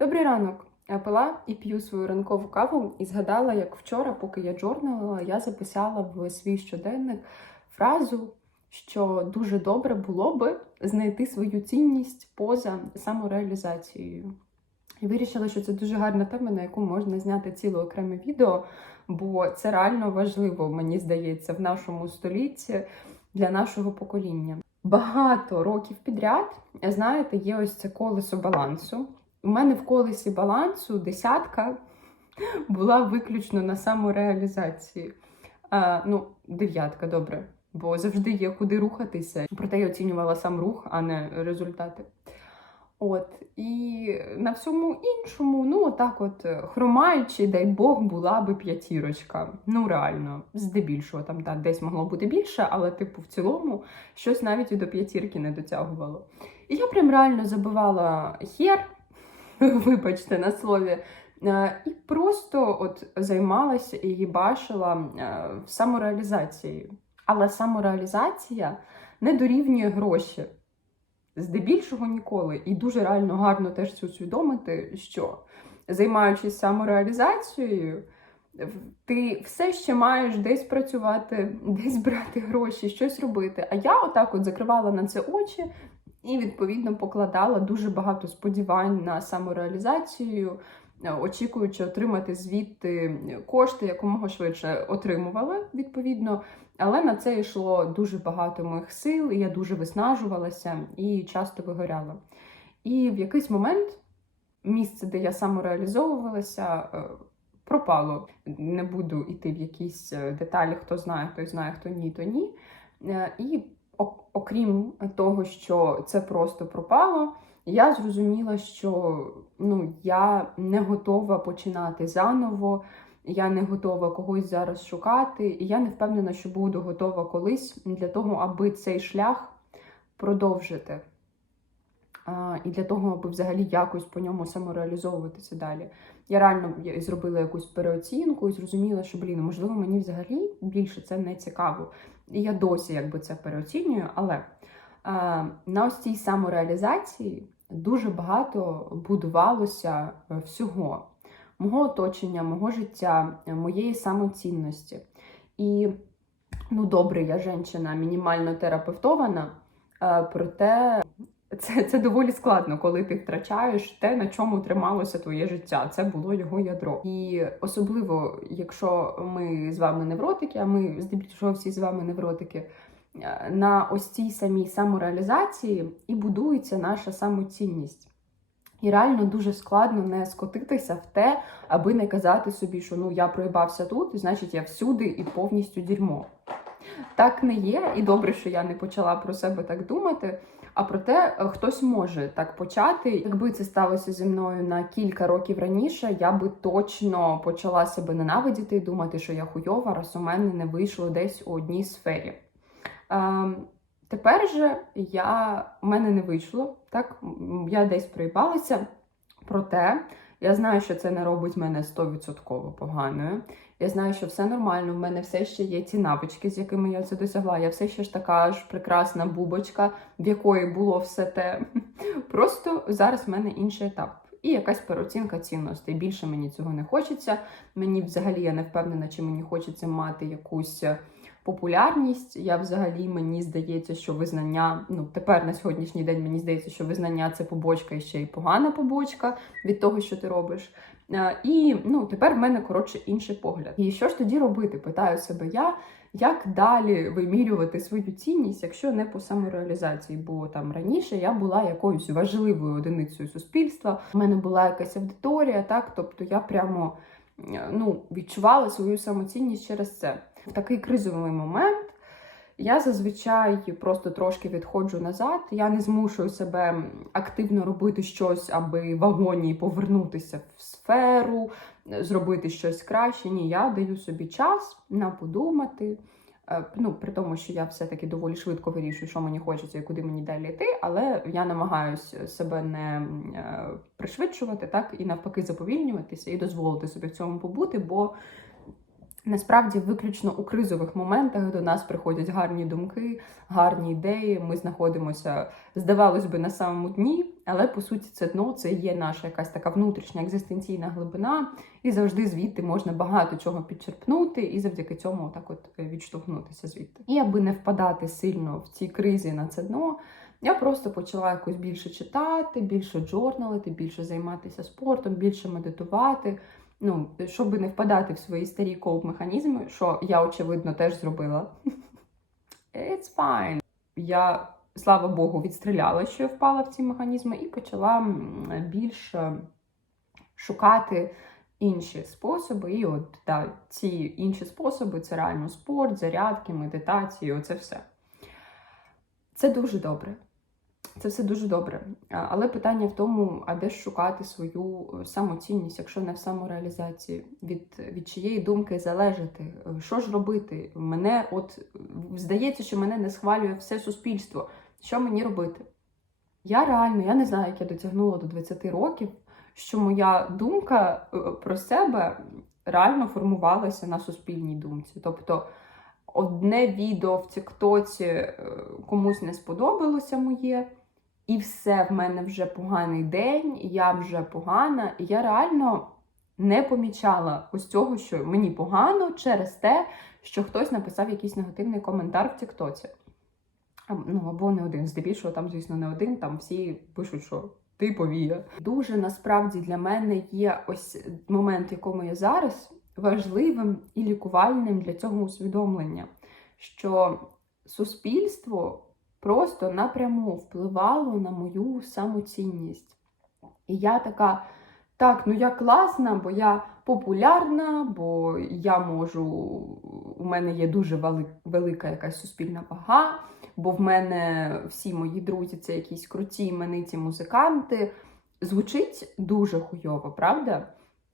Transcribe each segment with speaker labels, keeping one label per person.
Speaker 1: Добрий ранок. Я пила і п'ю свою ранкову каву і згадала, як вчора, поки я джорналила, я записала в свій щоденник фразу, що дуже добре було би знайти свою цінність поза самореалізацією. І вирішила, що це дуже гарна тема, на яку можна зняти ціле окреме відео, бо це реально важливо, мені здається, в нашому столітті для нашого покоління. Багато років підряд, знаєте, є ось це колесо балансу. У мене в колесі балансу десятка була виключно на самореалізації. А, ну, дев'ятка, добре, бо завжди є куди рухатися. Проте я оцінювала сам рух, а не результати. От, і на всьому іншому, ну, отак, от, хромаючи, дай Бог, була би п'ятірочка. Ну, реально, здебільшого, там так, десь могло бути більше, але, типу, в цілому, щось навіть і до п'ятірки не дотягувало. І я прям реально забивала хер, вибачте, на слові. е, І просто от займалася і їбашила е, самореалізацією. Але самореалізація не дорівнює гроші. Здебільшого ніколи. І дуже реально гарно теж це усвідомити, що займаючись самореалізацією, ти все ще маєш десь працювати, десь брати гроші, щось робити. А я отак от закривала на це очі і, відповідно, покладала дуже багато сподівань на самореалізацію, е, очікуючи отримати звідти кошти якомога швидше отримувала, відповідно. Але на це йшло дуже багато моїх сил, і я дуже виснажувалася і часто вигоряла. І в якийсь момент місце, де я самореалізовувалася, е, пропало. Не буду йти в якісь е, деталі, хто знає, хто знає, хто ні, то ні. І окрім того, що це просто пропало, я зрозуміла, що ну, я не готова починати заново. Я не готова когось зараз шукати, і я не впевнена, що буду готова колись для того, аби цей шлях продовжити. І для того, аби взагалі якось по ньому самореалізовуватися далі. Я реально зробила якусь переоцінку і зрозуміла, що блін, можливо, мені взагалі більше це не цікаво. І я досі якби це переоцінюю. Але а, на ось цій самореалізації дуже багато будувалося е, всього мого оточення, мого життя, е, моєї самоцінності. І, ну, добре, я жінка мінімально терапевтована, е, проте це, це доволі складно, коли ти втрачаєш те, на чому трималося твоє життя. Це було його ядро. І особливо, якщо ми з вами невротики, а ми здебільшого всі з вами невротики. е, На ось цій самій самореалізації і будується наша самоцінність. І реально дуже складно не скотитися в те, аби не казати собі, що ну я проїбався тут, і значить я всюди і повністю дерьмо. Так не є, і добре, що я не почала про себе так думати. А проте е, хтось може так почати. Якби це сталося зі мною на кілька років раніше, я би точно почала себе ненавидіти і думати, що я хуйова, раз у мене не вийшло десь у одній сфері. Ем, Тепер же я у мене не вийшло, так я десь проїбалася. Проте я знаю, що це не робить мене 100% поганою. Я знаю, що все нормально. В мене все ще є ці навички, з якими я це досягла. Я все ще ж така ж прекрасна бубочка, в якої було все те. Просто зараз в мене інший етап. І якась переоцінка цінностей. Більше мені цього не хочеться. Мені взагалі я не впевнена, чи мені хочеться мати якусь е, популярність. Я взагалі мені здається, що визнання, ну тепер на сьогоднішній день мені здається, що визнання це побочка і ще й погана побочка від того, що ти робиш. Е, І ну тепер в мене коротше інший погляд. І що ж тоді робити? Питаю себе я. Як далі вимірювати свою цінність, якщо не по самореалізації? Бо там раніше я була якоюсь важливою одиницею суспільства, у мене була якась аудиторія, так тобто я прямо е, ну, відчувала свою самоцінність через це. В такий кризовий момент я зазвичай просто трошки відходжу назад. Я не змушую себе активно робити щось, аби в агонії повернутися в сферу, зробити щось краще. Ні, я даю собі час на подумати. Е, Ну, при тому, що я все-таки доволі швидко вирішую, що мені хочеться і куди мені далі йти, але я намагаюся себе не е, пришвидшувати, так і навпаки заповільнюватися і дозволити собі в цьому побути, бо Насправді, виключно у кризових моментах до нас приходять гарні думки, гарні ідеї. Ми знаходимося, здавалось би, на самому дні, але по суті, це дно це є наша якась така внутрішня екзистенційна глибина, і завжди звідти можна багато чого підчерпнути, і завдяки цьому так от е, відштовхнутися звідти. І аби не впадати сильно в цій кризі на це дно. Я просто почала якось більше читати, більше джорналити, більше займатися спортом, більше медитувати. Ну, щоб не впадати в свої старі коуп-механізми, що я, очевидно, теж зробила. It's fine. Я, слава Богу, відстріляла, що я впала в ці механізми, і почала більше шукати інші способи. І от да, ці інші способи це реально спорт, зарядки, медитації, оце все. Це дуже добре. Це все дуже добре. Але питання в тому, а де ж шукати свою е, самоцінність, якщо не в самореалізації, від від чиєї думки залежати, е, що ж робити? Мене от здається, що мене не схвалює все суспільство. Що мені робити? Я реально я не знаю, як я дотягнула до 20 років, що моя думка е, про себе реально формувалася на суспільній думці. Тобто одне відео в Тіктоці комусь не сподобалося моє. І все, в мене вже поганий день, я вже погана, і я реально не помічала ось цього, що мені погано через те, що хтось написав якийсь негативний коментар в Тіктоці. Ну, або не один. Здебільшого, там, звісно, не один, там всі пишуть, що ти повія. Дуже насправді для мене є ось момент, в якому я зараз, важливим і лікувальним для цього усвідомлення, що суспільство просто напряму впливало на мою самоцінність. І я така, так, ну я класна, бо я популярна, бо я можу, у мене є дуже велика якась суспільна вага, бо в мене всі мої друзі це якісь круті імениті музиканти. Звучить дуже хуйово, правда?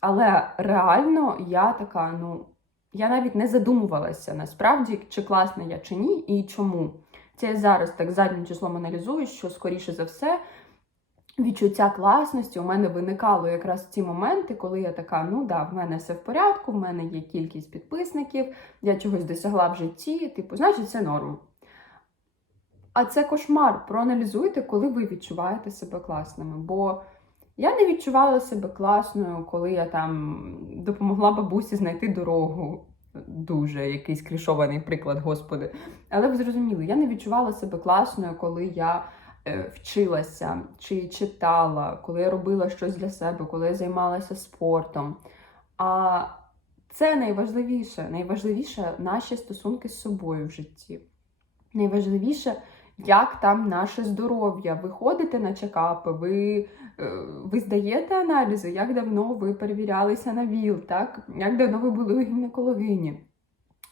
Speaker 1: Але реально я така, ну, я навіть не задумувалася насправді, чи класна я, чи ні, і чому. Це я зараз так заднім числом аналізую, що, скоріше за все, відчуття класності у мене виникало якраз в ці моменти, коли я така, ну да, в мене все в порядку, в мене є кількість підписників, я чогось досягла в житті, типу, значить, це норм. А це кошмар. Проаналізуйте, коли ви відчуваєте себе класними. Бо я не відчувала себе класною, коли я там допомогла бабусі знайти дорогу дуже якийсь крішований приклад, господи. Але ви зрозуміли, я не відчувала себе класною, коли я е, вчилася чи читала, коли я робила щось для себе, коли я займалася спортом. А це найважливіше, найважливіше наші стосунки з собою в житті. Найважливіше, як там наше здоров'я. Ви ходите на чекапи, ви е, ви здаєте аналізи, як давно ви перевірялися на ВІЛ, так? як давно ви були у гінекологині.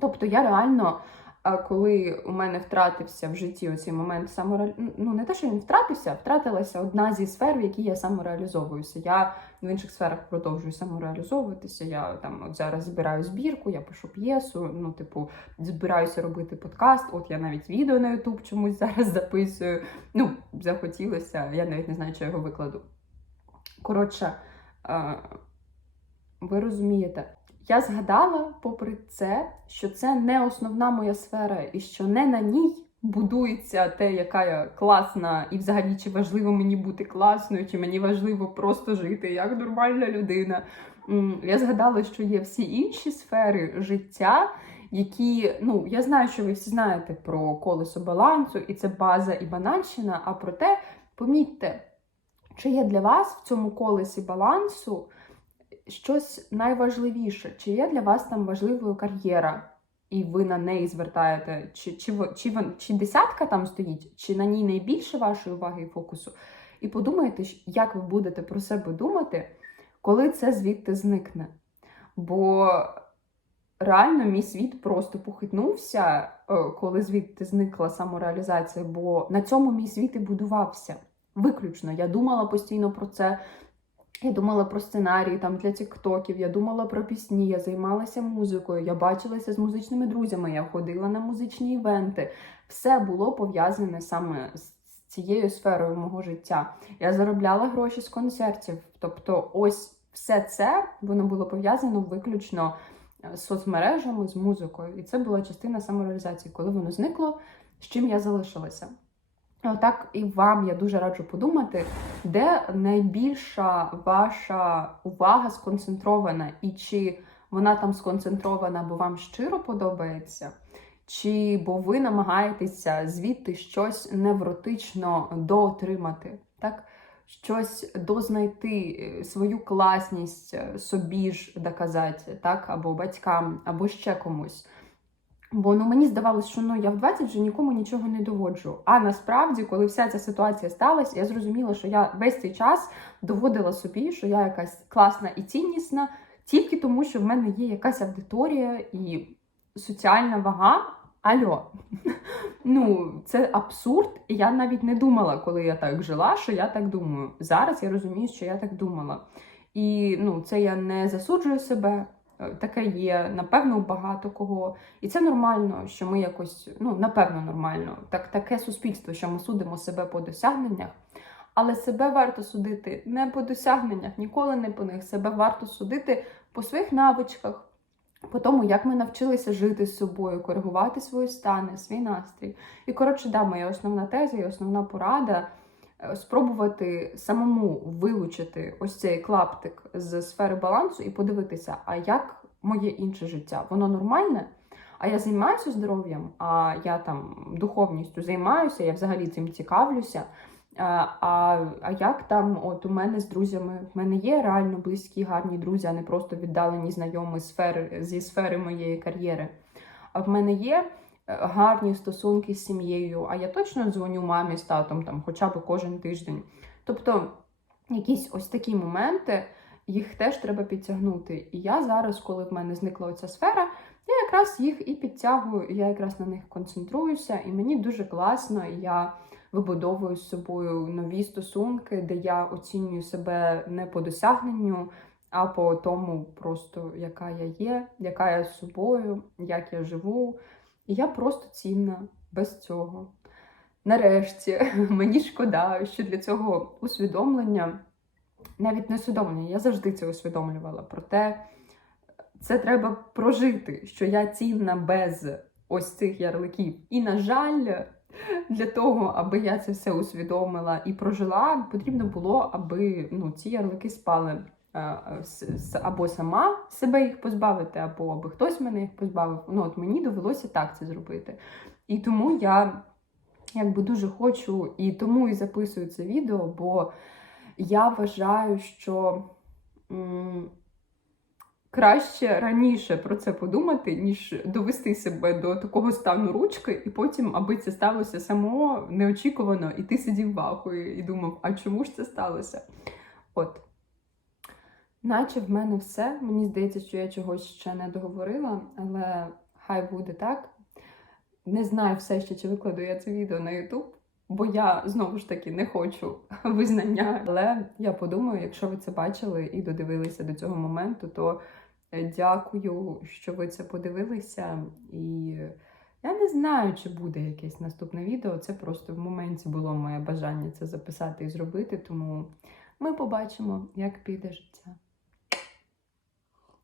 Speaker 1: Тобто я реально коли у мене втратився в житті оцей момент самореалі... ну не те, що він втратився, втратилася одна зі сфер, в якій я самореалізовуюся. Я в інших сферах продовжую самореалізовуватися. Я там от зараз збираю збірку, я пишу п'єсу. Ну, типу, збираюся робити подкаст. От я навіть відео на Ютуб чомусь зараз записую. Ну, захотілося, я навіть не знаю, чи я його викладу. Коротше, ви розумієте. Я згадала, попри це, що це не основна моя сфера, і що не на ній будується те, яка я класна, і взагалі чи важливо мені бути класною, чи мені важливо просто жити як нормальна людина. Я згадала, що є всі інші сфери життя, які, ну, я знаю, що ви всі знаєте про колесо балансу, і це база і банальщина. А проте, помітьте, чи є для вас в цьому колесі балансу щось найважливіше, чи є для вас там важливою кар'єра, і ви на неї звертаєте, чи чи, чи, чи десятка там стоїть, чи на ній найбільше вашої уваги і фокусу. І подумайте, як ви будете про себе думати, коли це звідти зникне. Бо реально мій світ просто похитнувся, е, коли звідти зникла самореалізація, бо на цьому мій світ і будувався. Виключно. Я думала постійно про це, я думала про сценарії там для тіктоків, я думала про пісні, я займалася музикою, я бачилася з музичними друзями, я ходила на музичні івенти. Все було пов'язане саме з цією сферою мого життя. Я заробляла гроші з концертів. Тобто, ось все це воно було пов'язано виключно е, з соцмережами, з музикою. І це була частина самореалізації, коли воно зникло, з чим я залишилася. Отак і вам я дуже раджу подумати, де найбільша ваша увага сконцентрована, і чи вона там сконцентрована, бо вам щиро подобається, чи бо ви намагаєтеся звідти щось невротично доотримати, так? Щось дознайти, е, свою класність е, собі ж доказати, так, або батькам, або ще комусь. Бо ну мені здавалось, що ну я в 20 вже нікому нічого не доводжу. А насправді, коли вся ця ситуація сталася, я зрозуміла, що я весь цей час доводила собі, що я якась класна і ціннісна, тільки тому, що в мене є якась аудиторія і соціальна вага. Альо, ну це абсурд. І я навіть не думала, коли я так жила, що я так думаю. Зараз я розумію, що я так думала. І ну, це я не засуджую себе. Е, Таке є, напевно, багато кого. І це нормально, що ми якось, ну, напевно, нормально. Так, таке суспільство, що ми судимо себе по досягненнях. Але себе варто судити не по досягненнях, ніколи не по них. Себе варто судити по своїх навичках, по тому, як ми навчилися жити з собою, коригувати свої стани, свій настрій. І коротше, да, моя основна теза і основна порада спробувати самому вилучити ось цей клаптик з сфери балансу і подивитися, а як моє інше життя? Воно нормальне? А я займаюся здоров'ям, а я там духовністю займаюся, я взагалі цим цікавлюся. А, а, як там, от у мене з друзями, в мене є реально близькі, гарні друзі, а не просто віддалені знайомі сфери, зі сфери моєї кар'єри. А в мене є гарні стосунки з сім'єю, а я точно дзвоню мамі з татом там хоча б кожен тиждень. Тобто якісь ось такі моменти, їх теж треба підтягнути. І я зараз, коли в мене зникла оця сфера, я якраз їх і підтягую, я якраз на них концентруюся, і мені дуже класно, і я вибудовую з собою нові стосунки, де я оцінюю себе не по досягненню, а по тому, просто яка я є, яка я з собою, як я живу. І я просто цінна без цього. Нарешті мені шкода, що для цього усвідомлення, навіть не усвідомлення, я завжди це усвідомлювала. Проте це треба прожити, що я цінна без ось цих ярликів. І, на жаль, для того, аби я це все усвідомила і прожила, потрібно було, аби ну, ці ярлики спали. Е, Або сама себе їх позбавити, або аби хтось мене їх позбавив. Ну, от мені довелося так це зробити. І тому я якби дуже хочу, і тому і записую це відео, бо я вважаю, що м, краще раніше про це подумати, ніж довести себе до такого стану ручки, і потім, аби це сталося само неочікувано, і ти сидів в ахуї і думав, а чому ж це сталося? От. Наче в мене все. Мені здається, що я чогось ще не договорила, але хай буде так. Не знаю все ще, чи викладу я це відео на YouTube, бо я знову ж таки не хочу визнання. Але я подумаю, якщо ви це бачили і додивилися до цього моменту, то е, дякую, що ви це подивилися. І я не знаю, чи буде якесь наступне відео. Це просто в моменті було моє бажання це записати і зробити. Тому ми побачимо, як піде життя.